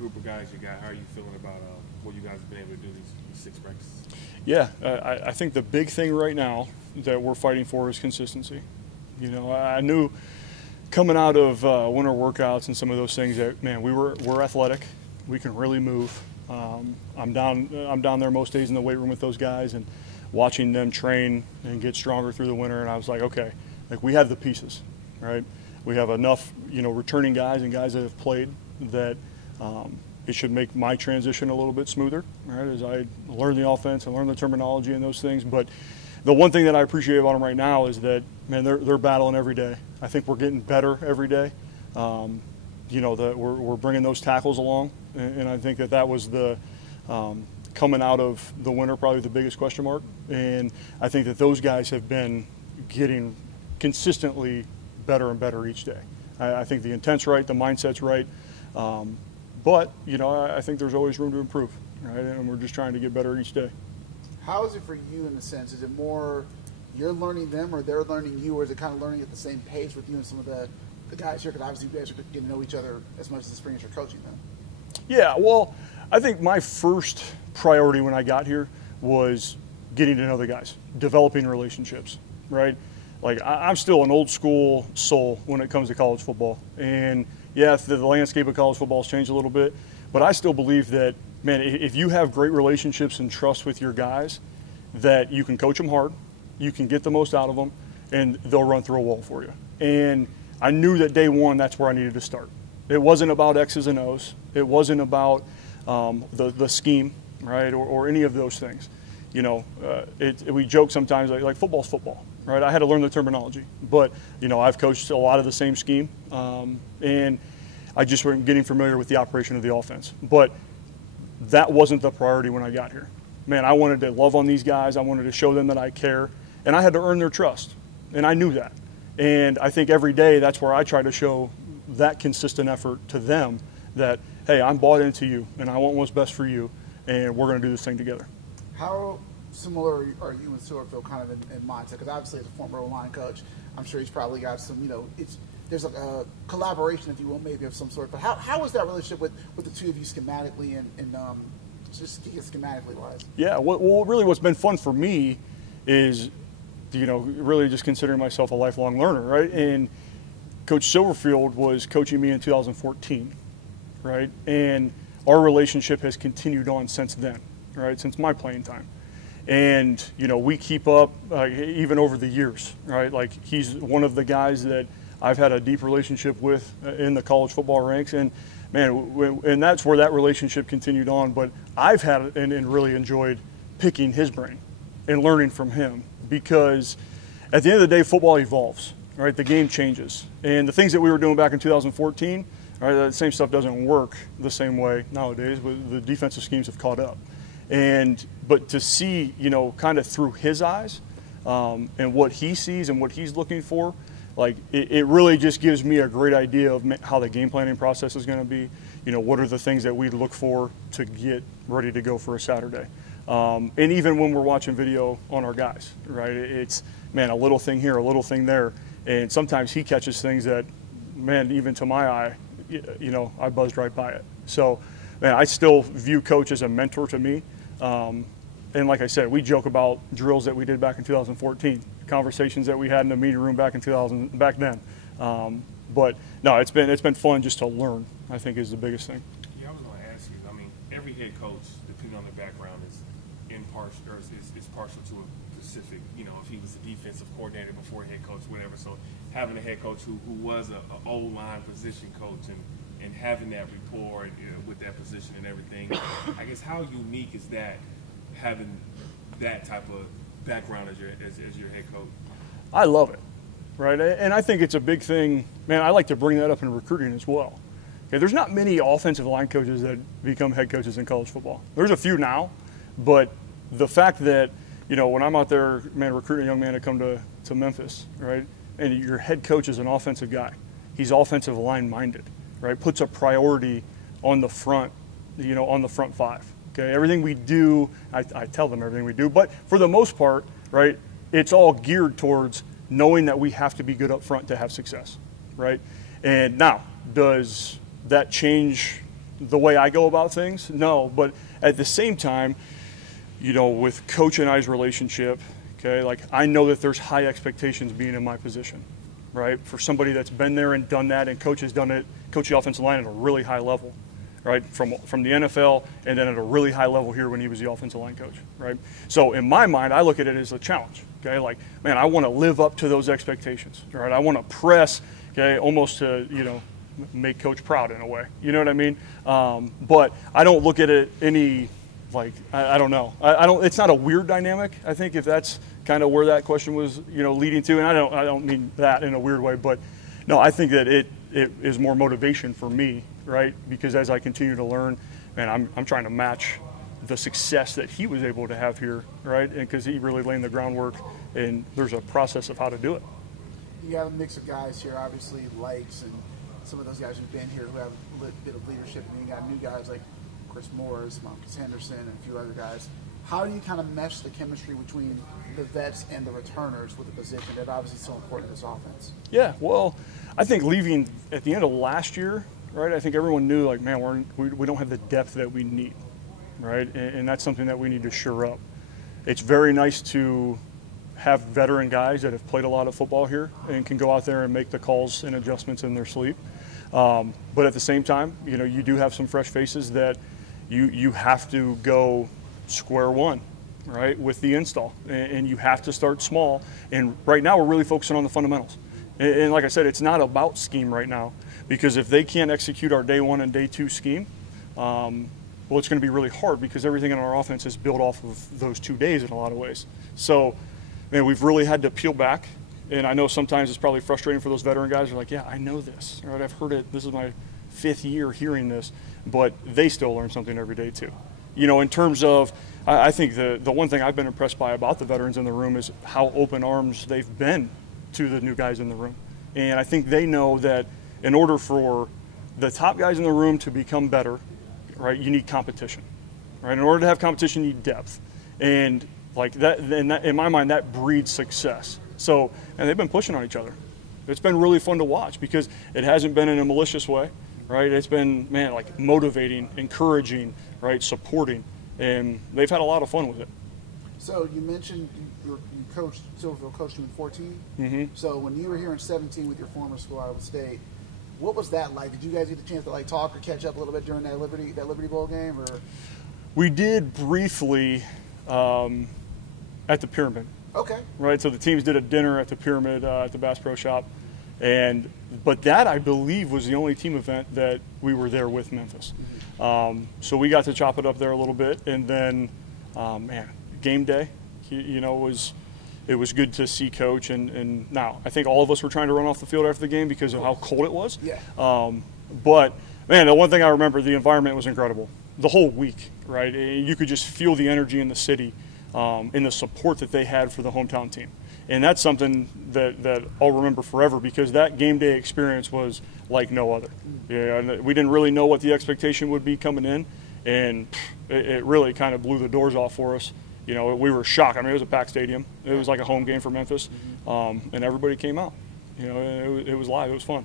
group of guys you got, how are you feeling about what you guys have been able to do these 6 practices? Yeah, I think the big thing right now that we're fighting for is consistency. You know, I knew coming out of winter workouts and some of those things that, man, we're athletic, we can really move. I'm down there most days in the weight room with those guys and watching them train and get stronger through the winter, and I was like, okay, like we have the pieces, right? We have enough, you know, returning guys and guys that have played that it should make my transition a little bit smoother, right, as I learn the offense and learn the terminology and those things. But the one thing that I appreciate about them right now is that, man, they're battling every day. I think we're getting better every day. You know, that we're bringing those tackles along, and I think that was the coming out of the winter probably the biggest question mark. And I think that those guys have been getting consistently better and better each day. I think the intent's right, the mindset's right, but you know, I think there's always room to improve, right? And we're just trying to get better each day. How is it for you in a sense? Is it more you're learning them, or they're learning you, or is it kind of learning at the same pace with you and some of the guys here? Because obviously you guys are getting to know each other as much as the spring as you're coaching them. Yeah, well, I think my first priority when I got here was getting to know the guys, developing relationships, right? Like, I'm still an old school soul when it comes to college football. And yeah, the landscape of college football has changed a little bit, but I still believe that, man, if you have great relationships and trust with your guys, that you can coach them hard, you can get the most out of them, and they'll run through a wall for you. And I knew that day one, that's where I needed to start. It wasn't about X's and O's. It wasn't about the scheme, right, or any of those things. You know, we joke sometimes like football's football, right? I had to learn the terminology, but you know, I've coached a lot of the same scheme, and I just wasn't getting familiar with the operation of the offense. But that wasn't the priority when I got here. Man, I wanted to love on these guys. I wanted to show them that I care, and I had to earn their trust, and I knew that. And I think every day that's where I try to show that consistent effort to them that, hey, I'm bought into you, and I want what's best for you, and we're going to do this thing together. How similar are you and Silverfield kind of in mindset? Because obviously as a former O-line coach, I'm sure he's probably got some, you know, there's a collaboration, if you will, maybe of some sort. But how is that relationship with the two of you schematically and just schematically wise? Yeah, well, really what's been fun for me is, you know, really just considering myself a lifelong learner, right? And Coach Silverfield was coaching me in 2014, right? And our relationship has continued on since then, right? Since my playing time. And, you know, we keep up even over the years, right? Like, he's one of the guys that I've had a deep relationship with in the college football ranks. And, man, and that's where that relationship continued on. But I've had and really enjoyed picking his brain and learning from him, because at the end of the day, football evolves, right? The game changes. And the things that we were doing back in 2014, right, that same stuff doesn't work the same way nowadays. The defensive schemes have caught up. But to see, you know, kind of through his eyes and what he sees and what he's looking for, like, it really just gives me a great idea of how the game planning process is going to be. You know, what are the things that we look for to get ready to go for a Saturday. And even when we're watching video on our guys, right, it's, man, a little thing here, a little thing there. And sometimes he catches things that, man, even to my eye, you know, I buzzed right by it. So, man, I still view Coach as a mentor to me. And like I said, we joke about drills that we did back in 2014, conversations that we had in the meeting room back then. But no, it's been fun just to learn, I think, is the biggest thing. Yeah, I was going to ask you, I mean, every head coach, depending on their background, is impartial, or is partial to a specific, you know, if he was a defensive coordinator before head coach, whatever. So having a head coach who was an O-line position coach and having that rapport with that position and everything, I guess how unique is that, having that type of background as your head coach? I love it, right? And I think it's a big thing. Man, I like to bring that up in recruiting as well. Okay, there's not many offensive line coaches that become head coaches in college football. There's a few now, but the fact that, you know, when I'm out there, man, recruiting a young man to come to Memphis, right, and your head coach is an offensive guy. He's offensive line minded, right? Puts a priority on the front, you know, on the front five. Okay, everything we do, I tell them everything we do, but for the most part, right, it's all geared towards knowing that we have to be good up front to have success, right? And now, does that change the way I go about things? No, but at the same time, you know, with Coach and I's relationship, okay, like I know that there's high expectations being in my position, right? For somebody that's been there and done that, and Coach has done it, coach the offensive line at a really high level, right? From the NFL, and then at a really high level here when he was the offensive line coach, right? So in my mind, I look at it as a challenge, okay? Like, man, I want to live up to those expectations, right? I want to press, okay, almost to, you know, make Coach proud in a way, you know what I mean? But I don't look at it any, like, I don't know. I don't. It's not a weird dynamic. I think if that's kind of where that question was, you know, leading to, and I don't mean that in a weird way, but no, I think that it is more motivation for me, right? Because as I continue to learn, man, I'm trying to match the success that he was able to have here, right? And because he really laid the groundwork, and there's a process of how to do it. You have a mix of guys here, obviously, Likes and some of those guys who've been here who have a bit of leadership, and you got new guys like Chris Morris, Marcus Henderson, and a few other guys. How do you kind of mesh the chemistry between the vets and the returners with the position that obviously is so important in this offense? Yeah, well, I think leaving at the end of last year, right, I think everyone knew, like, man, we don't have the depth that we need, right? And that's something that we need to shore up. It's very nice to have veteran guys that have played a lot of football here and can go out there and make the calls and adjustments in their sleep. But at the same time, you know, you do have some fresh faces that you have to go square one, right, with the install, and you have to start small. And right now we're really focusing on the fundamentals. And like I said, it's not about scheme right now, because if they can't execute our day one and day two scheme, well, it's going to be really hard because everything in our offense is built off of those 2 days in a lot of ways. So, man, we've really had to peel back. And I know sometimes it's probably frustrating for those veteran guys. They're like, yeah, I know this, right? I've heard it. This is my 5th year hearing this, but they still learn something every day too. You know, in terms of, I think the one thing I've been impressed by about the veterans in the room is how open arms they've been to the new guys in the room. And I think they know that in order for the top guys in the room to become better, right, you need competition, right? In order to have competition, you need depth. And like that, in my mind, that breeds success. So, and they've been pushing on each other. It's been really fun to watch because it hasn't been in a malicious way, right? It's been, man, like motivating, encouraging, right, supporting, and they've had a lot of fun with it. So you mentioned you coached, Silverfield coached you in 14. Mm-hmm. So when you were here in 17 with your former school, Iowa State, what was that like? Did you guys get the chance to like talk or catch up a little bit during that Liberty Bowl game? Or we did briefly at the Pyramid. Okay. Right. So the teams did a dinner at the Pyramid at the Bass Pro Shop, but that I believe was the only team event that we were there with Memphis. Mm-hmm. So we got to chop it up there a little bit, and then man, game day, it was good to see Coach, and now I think all of us were trying to run off the field after the game because of how cold it was. Yeah. But man, the one thing I remember, the environment was incredible the whole week. Right, you could just feel the energy in the city. In the support that they had for the hometown team. And that's something that I'll remember forever because that game day experience was like no other. Yeah, we didn't really know what the expectation would be coming in, and it really kind of blew the doors off for us. You know, we were shocked. I mean, it was a packed stadium. It was like a home game for Memphis, and everybody came out. You know, it was live. It was fun.